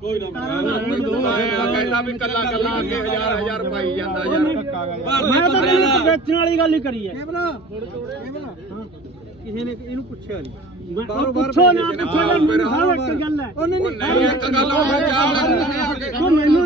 ਕੋਈ ਨਾ ਮੈਂ ਤਾਂ ਕਹਿੰਦਾ ਵੀ ਕੱਲਾ ਕੱਲਾ ਅੱਗੇ ਹਜ਼ਾਰ ਹਜ਼ਾਰ ਪਾਈ ਜਾਂਦਾ ਯਾਰ ਮੈਂ ਤਾਂ ਵੇਚਣ ਵਾਲੀ ਗੱਲ ਹੀ ਕਰੀ ਹੈ ਕਿਸੇ ਨੇ ਇਹਨੂੰ ਪੁੱਛਿਆ ਨਹੀਂ ਬਾਰ ਬਾਰ ਪੁੱਛੋ ਨਾ ਪੁੱਛੋ ਨਾ ਮੈਨੂੰ ਇੱਕ ਗੱਲ ਹੈ ਉਹ ਨਹੀਂ ਇੱਕ ਗੱਲ ਉਹ ਮੈਨੂੰ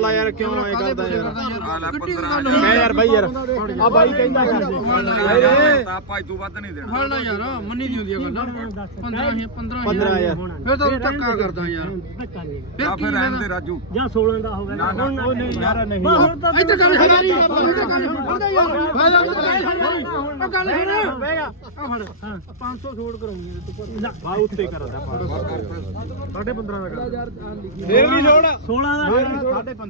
ਕਰਲਾ ਯਾਰ ਕਿਉਂ ਐ ਕਰਦਾ ਯਾਰ ਮੈਂ ਯਾਰ ਬਾਈ ਯਾਰ ਆ ਬਾਈ ਕਹਿੰਦਾ ਸੀ ਅਰੇ ਤਾਂ ਵੱਧ ਨਹੀਂ ਦੇਣਾ ਫੜਨਾ ਯਾਰ ਮੰਨੀ ਦੀ ਹੁੰਦੀ ਆ ਗੱਲਾਂ 15 ਹੀ 15 ਯਾਰ ਫਿਰ ਤਾਂ ਟੱਕਾ ਕਰਦਾ ਯਾਰ ਫਿਰ ਕੀ ਰਹਿਣ ਤੇ ਰਾਜੂ ਜਾਂ 16 ਦਾ ਹੋਵੇਗਾ ਹੁਣ ਉਹ ਨਹੀਂ ਯਾਰ ਨਹੀਂ ਇੱਥੇ ਗੱਲ ਖੜਾ ਨਹੀਂ ਆਪਾਂ ਉਹਦੇ ਗੱਲ ਖੜਦਾ ਯਾਰ ਫਿਰ ਗੱਲ ਖੜਾ ਬਹਿ ਗਿਆ ਗੱਲ ਖੜਾ ਬਹਿ ਗਿਆ ਹੁਣ 500 ਛੋੜ ਕਰਾਉਂਗੇ ਤੂੰ ਪਰ ਬਾ ਉੱਤੇ ਕਰਦਾ ਪਾ ਸਾਡੇ 15 ਦਾ ਕਰ ਫਿਰ ਵੀ ਛੋੜ 16 ਦਾ ਸਾਡੇ 15